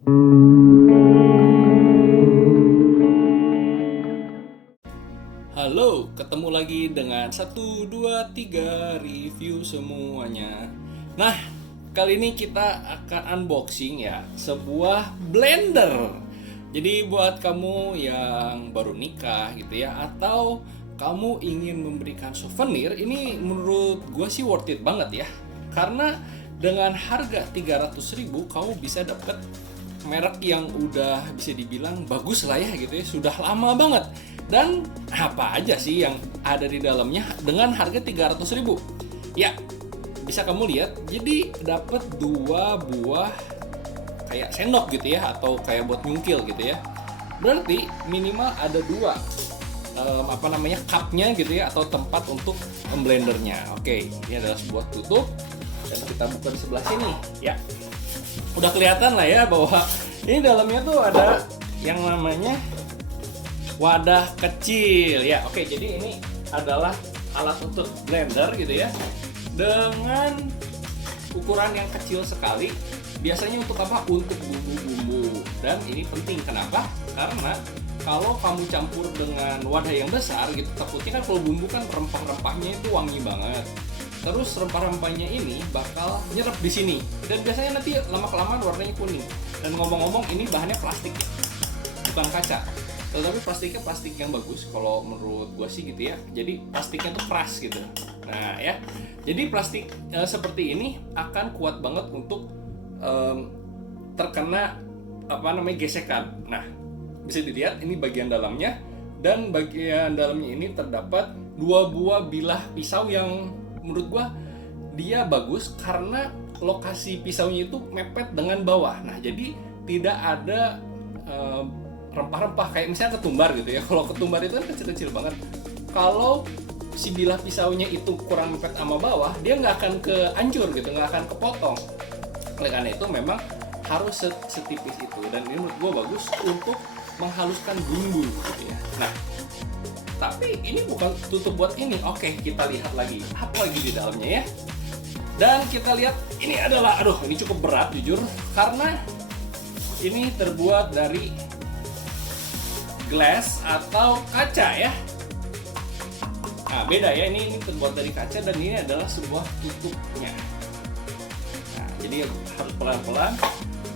Halo, ketemu lagi dengan 1, 2, 3 review semuanya. Nah, kali ini kita akan unboxing ya sebuah blender. Jadi buat kamu yang baru nikah gitu ya, atau kamu ingin memberikan souvenir, ini menurut gue sih worth it banget ya. Karena dengan harga 300.000 kamu bisa dapet merek yang udah bisa dibilang bagus lah ya gitu ya, sudah lama banget. Dan apa aja sih yang ada di dalamnya dengan harga 300.000? Ya, bisa kamu lihat, jadi dapat 2 buah kayak sendok gitu ya, atau kayak buat nyungkil gitu ya. Berarti minimal ada 2 cupnya gitu ya, atau tempat untuk memblendernya. Oke, ini adalah sebuah tutup dan kita buka di sebelah sini ya. Udah kelihatan lah ya bahwa ini dalamnya tuh ada yang namanya wadah kecil ya. Oke, jadi ini adalah alat untuk blender gitu ya, dengan ukuran yang kecil sekali. Biasanya untuk apa? Untuk bumbu-bumbu. Dan ini penting, kenapa? Karena kalau kamu campur dengan wadah yang besar gitu, takutnya kan kalau bumbu kan rempah-rempahnya itu wangi banget. Terus rempah-rempahnya ini bakal nyerap di sini, dan biasanya nanti lama-kelamaan warnanya kuning. Dan ngomong-ngomong, ini bahannya plastik ya, bukan kaca. Tetapi plastiknya plastik yang bagus kalau menurut gua sih gitu ya. Jadi plastiknya tuh keras gitu. Nah ya, jadi plastik seperti ini akan kuat banget untuk terkena gesekan. Nah, bisa dilihat ini bagian dalamnya, dan bagian dalamnya ini terdapat 2 buah bilah pisau yang menurut gua dia bagus karena lokasi pisaunya itu mepet dengan bawah. Nah, jadi tidak ada rempah-rempah kayak misalnya ketumbar gitu ya. Kalau ketumbar itu kan kecil-kecil banget. Kalau si bilah pisaunya itu kurang mepet sama bawah, dia nggak akan kehancur gitu, nggak akan kepotong. Oleh karena itu memang harus setipis itu, dan ini menurut gue bagus untuk menghaluskan bumbu gitu ya. Nah, tapi ini bukan tutup buat ini. Oke, kita lihat lagi apa lagi di dalamnya ya. Dan kita lihat ini adalah, ini cukup berat jujur, karena ini terbuat dari glass atau kaca ya. Nah, beda ya, ini terbuat dari kaca, dan ini adalah sebuah tutupnya. Nah, jadi harus pelan-pelan.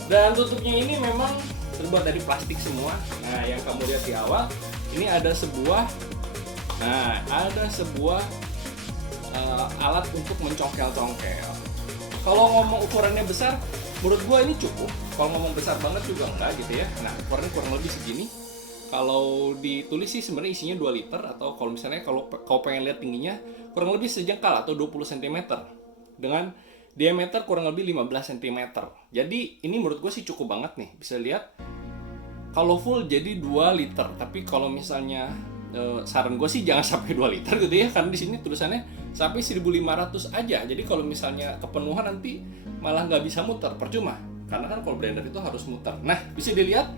Dan tutupnya ini memang terbuat dari plastik semua. Nah, yang kamu lihat di awal, ini ada sebuah alat untuk mencongkel-congkel. Kalau ngomong ukurannya besar, menurut gua ini cukup. Kalau ngomong besar banget juga enggak gitu ya. Nah, ukurannya kurang lebih segini. Kalau ditulis sih sebenarnya isinya 2 liter, atau kalau misalnya kalau kau pengen lihat tingginya, kurang lebih sejengkal atau 20 cm dengan diameter kurang lebih 15 cm. Jadi ini menurut gue sih cukup banget nih. Bisa lihat kalau full jadi 2 liter. Tapi kalau misalnya saran gue sih jangan sampai 2 liter gitu ya, karena di sini tulisannya sampai 1.500 aja. Jadi kalau misalnya kepenuhan nanti malah nggak bisa muter, percuma. Karena kan kalau blender itu harus muter. Nah, bisa dilihat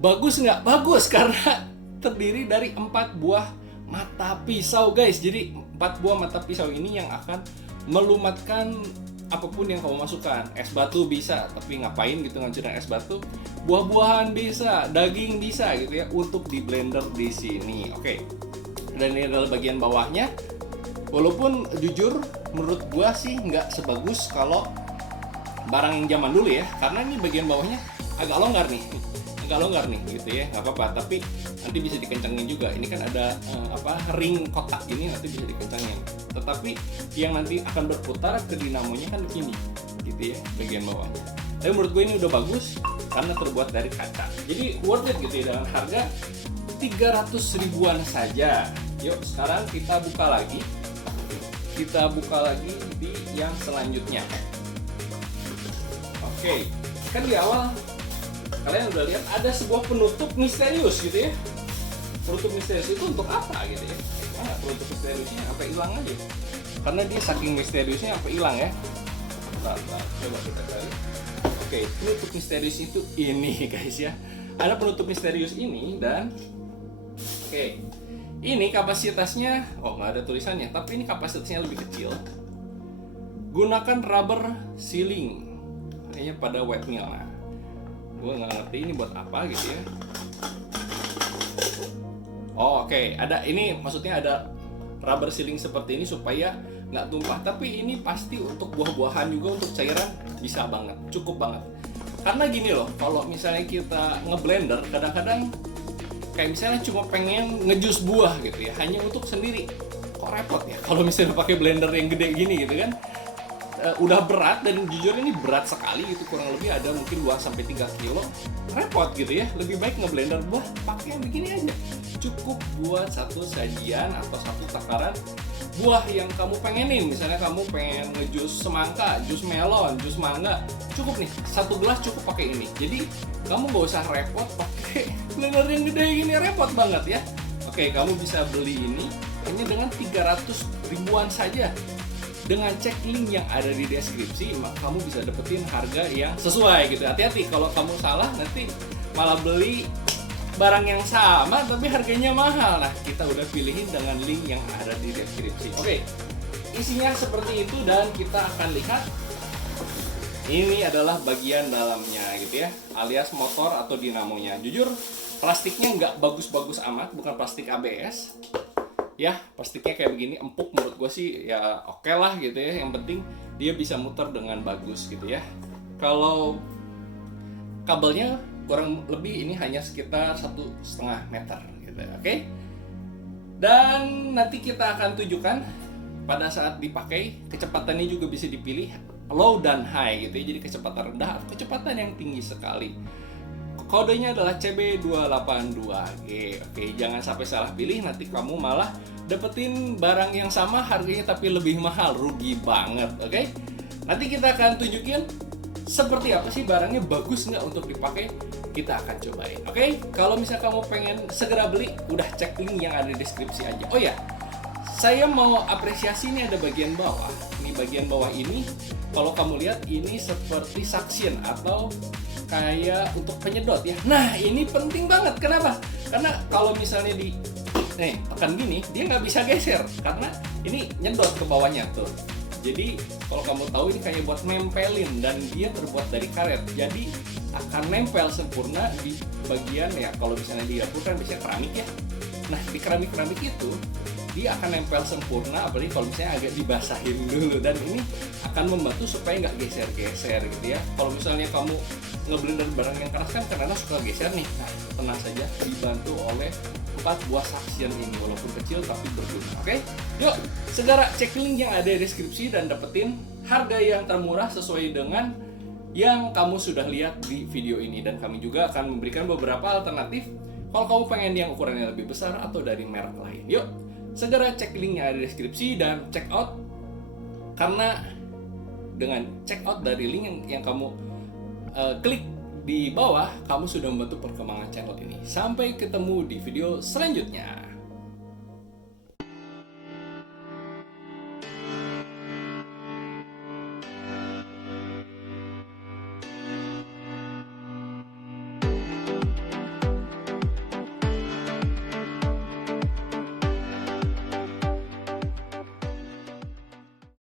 bagus nggak? Bagus, karena terdiri dari 4 buah mata pisau guys. Jadi 4 buah mata pisau ini yang akan melumatkan apapun yang kamu masukkan. Es batu bisa, tapi ngapain gitu ngancurin es batu. Buah-buahan bisa, daging bisa gitu ya, untuk di blender di sini. Oke. Dan ini adalah bagian bawahnya. Walaupun jujur menurut gua sih nggak sebagus kalau barang yang zaman dulu ya, karena ini bagian bawahnya agak longgar nih gitu ya. Nggak apa-apa, tapi nanti bisa dikencangin juga. Ini kan ada ring kotak gini, nanti bisa dikencangin. Tetapi yang nanti akan berputar ke dinamonya kan begini gitu ya, bagian bawahnya. Tapi menurut gue ini udah bagus karena terbuat dari kaca. Jadi worth it gitu ya, dengan harga 300 ribuan saja. Yuk sekarang kita buka lagi di yang selanjutnya. Oke, kan di awal kalian udah lihat ada sebuah penutup misterius gitu ya. Penutup misterius itu untuk apa gitu ya? Mana penutup misteriusnya? Sampai hilang aja. Karena dia saking misteriusnya sampai hilang ya. Nah, coba kita cari. Oke, penutup misterius itu ini guys ya. Ada penutup misterius ini, dan ini kapasitasnya, nggak ada tulisannya, tapi ini kapasitasnya lebih kecil. Gunakan rubber sealing, kayaknya pada wet mill. Nah, Gue nggak ngerti ini buat apa gitu ya. Oh, oke. Ada ini, maksudnya ada rubber sealing seperti ini supaya nggak tumpah. Tapi ini pasti untuk buah-buahan juga, untuk cairan bisa banget, cukup banget. Karena gini loh, kalau misalnya kita ngeblender, kadang-kadang kayak misalnya cuma pengen ngejus buah gitu ya, hanya untuk sendiri. Kok repot ya kalau misalnya pakai blender yang gede gini gitu kan. Udah berat, dan jujur ini berat sekali gitu, kurang lebih ada mungkin 2-3 kilo. Repot gitu ya, lebih baik ngeblender buah pakai yang begini aja. Cukup buat satu sajian atau satu takaran buah yang kamu pengenin. Misalnya kamu pengen ngejus semangka, jus melon, jus mangga, cukup nih, satu gelas cukup pakai ini. Jadi kamu nggak usah repot pakai blender yang gede gini, repot banget ya. Oke, kamu bisa beli ini hanya dengan 300 ribuan saja. Dengan cek link yang ada di deskripsi, kamu bisa dapetin harga yang sesuai gitu. Hati-hati kalau kamu salah, nanti malah beli barang yang sama tapi harganya mahal. Nah, kita udah pilihin dengan link yang ada di deskripsi. Oke, isinya seperti itu, dan kita akan lihat ini adalah bagian dalamnya gitu ya, alias motor atau dinamonya. Jujur, plastiknya nggak bagus-bagus amat, bukan plastik ABS. Ya, plastiknya kayak begini, empuk, menurut gue sih ya oke lah gitu ya. Yang penting dia bisa muter dengan bagus gitu ya. Kalau kabelnya kurang lebih ini hanya sekitar 1,5 meter gitu, oke? Dan nanti kita akan tunjukkan pada saat dipakai, kecepatannya juga bisa dipilih low dan high gitu ya. Jadi kecepatan rendah atau kecepatan yang tinggi sekali. Kodenya adalah CB282G. Oke, jangan sampai salah pilih, nanti kamu malah dapetin barang yang sama harganya tapi lebih mahal, rugi banget. Oke, nanti kita akan tunjukin seperti apa sih barangnya, bagus nggak untuk dipakai. Kita akan cobain. Oke, kalau misalnya kamu pengen segera beli, udah cek link yang ada di deskripsi aja. Oh ya, saya mau apresiasi, ini ada bagian bawah. Ini bagian bawah ini, kalau kamu lihat ini seperti suction atau kayak untuk penyedot ya. Nah, ini penting banget. Kenapa? Karena kalau misalnya tekan gini, dia nggak bisa geser karena ini nyedot ke bawahnya tuh. Jadi kalau kamu tahu, ini kayak buat nempelin, dan dia terbuat dari karet. Jadi akan nempel sempurna di bagian ya, kalau misalnya di dapur kan biasanya keramik ya. Nah, di keramik itu dia akan nempel sempurna, apalagi kalau misalnya agak dibasahin dulu, dan ini akan membantu supaya nggak geser-geser gitu ya. Kalau misalnya kamu ngeblender barang yang keras kan kadang-kadang suka geser nih. Nah, tenang saja, dibantu oleh 4 buah suction ini, walaupun kecil tapi berguna. Oke, yuk segera cek link yang ada di deskripsi dan dapetin harga yang termurah sesuai dengan yang kamu sudah lihat di video ini. Dan kami juga akan memberikan beberapa alternatif kalau kamu pengen yang ukurannya lebih besar atau dari merek lain. Yuk segera cek link yang ada di deskripsi dan check out, karena dengan check out dari link yang kamu klik di bawah, kamu sudah membantu perkembangan channel ini. Sampai ketemu di video selanjutnya.